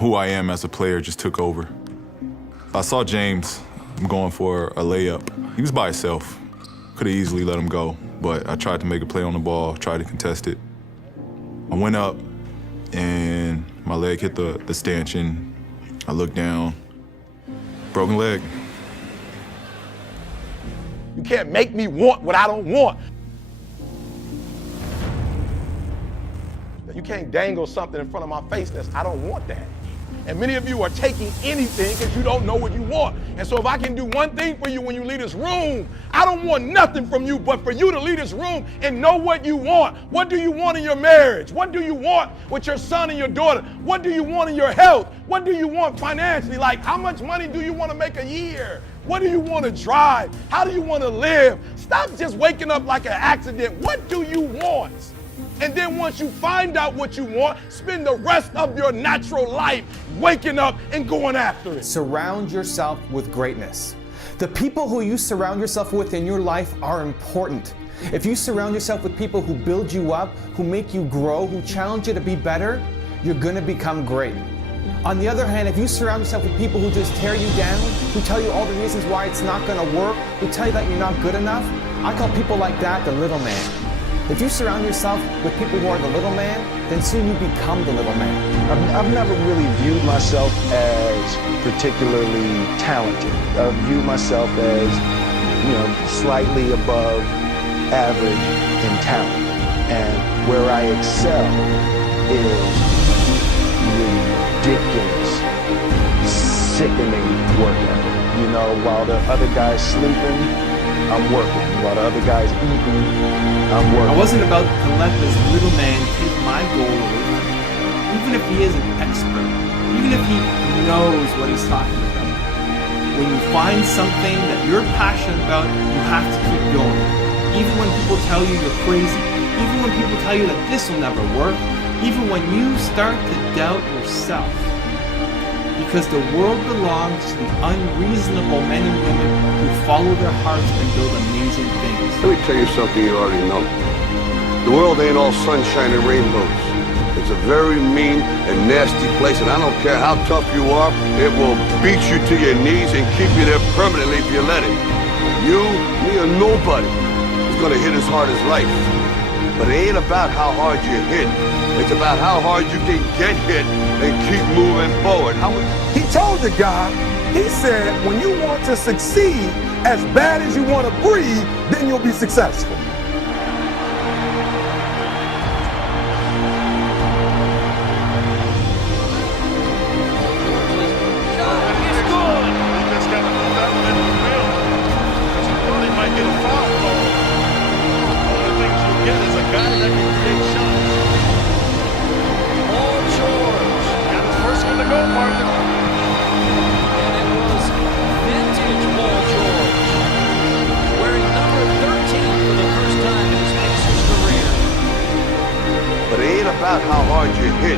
who I am as a player just took over. I saw James going for a layup. He was by himself. Could have easily let him go, but I tried to make a play on the ball, tried to contest it. I went up, and my leg hit the stanchion. I looked down, broken leg. You can't make me want what I don't want. You can't dangle something in front of my face that's, I don't want that. And many of you are taking anything because you don't know what you want. And so if I can do one thing for you when you leave this room, I don't want nothing from you but for you to leave this room and know what you want. What do you want in your marriage? What do you want with your son and your daughter? What do you want in your health? What do you want financially? Like, how much money do you want to make a year? What do you want to drive? How do you want to live? Stop just waking up like an accident. What do you want? And then once you find out what you want, spend the rest of your natural life waking up and going after it. Surround yourself with greatness. The people who you surround yourself with in your life are important. If you surround yourself with people who build you up, who make you grow, who challenge you to be better, you're going to become great. On the other hand, if you surround yourself with people who just tear you down, who tell you all the reasons why it's not going to work, who tell you that you're not good enough, I call people like that the little man. If you surround yourself with people who are the little man, then soon you become the little man. I've never really viewed myself as particularly talented. I've viewed myself as, slightly above average in talent. And where I excel is ridiculous, sickening work ethic. While the other guy's sleeping, I'm working. While the other guy's eating, I'm working. I wasn't about to let this little man take my goal away from me. Even if he is an expert, even if he knows what he's talking about. When you find something that you're passionate about, you have to keep going. Even when people tell you you're crazy, even when people tell you that this will never work, even when you start to doubt yourself. Because the world belongs to the unreasonable men and women who follow their hearts and build amazing things. Let me tell you something you already know. The world ain't all sunshine and rainbows. It's a very mean and nasty place, and I don't care how tough you are, it will beat you to your knees and keep you there permanently if you let it. You, me, or nobody is gonna hit as hard as life. But it ain't about how hard you hit. It's about how hard you can get hit and keep moving forward. He told the guy, he said, when you want to succeed as bad as you want to breathe, then you'll be successful. About how hard you hit.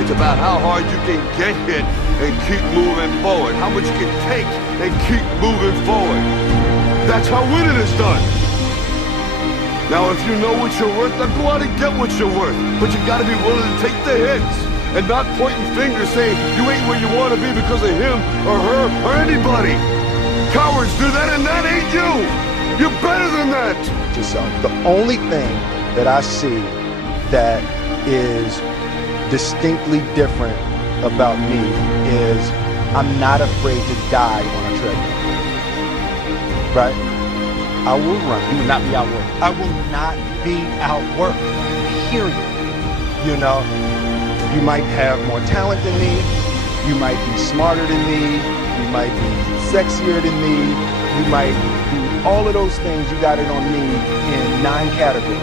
It's about how hard you can get hit and keep moving forward. How much you can take and keep moving forward. That's how winning is done. Now, if you know what you're worth, then go out and get what you're worth. But you gotta be willing to take the hits and not pointing fingers saying you ain't where you want to be because of him or her or anybody. Cowards do that, and that ain't you. You're better than that. Yourself. The only thing that I see that is distinctly different about me is I'm not afraid to die on a treadmill. Right? I will run. You will not be outworked. I will not be outworked. Period. You might have more talent than me. You might be smarter than me. You might be sexier than me. You might do all of those things. You got it on me in 9 categories.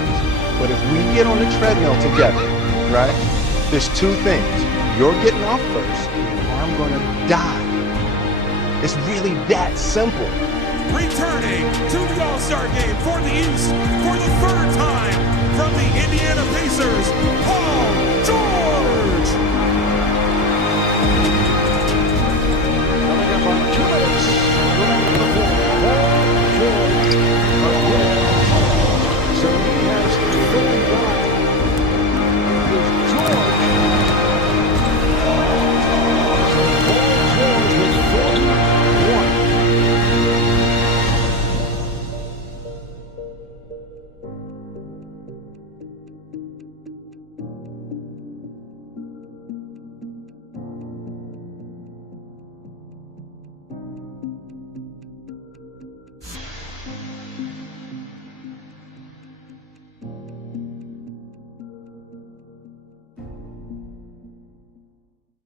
But if we get on the treadmill together, right, there's 2 things. You're getting off first, or I'm going to die. It's really that simple. Returning to the All-Star game for the East for the 3rd time from the Indiana Pacers, Paul George.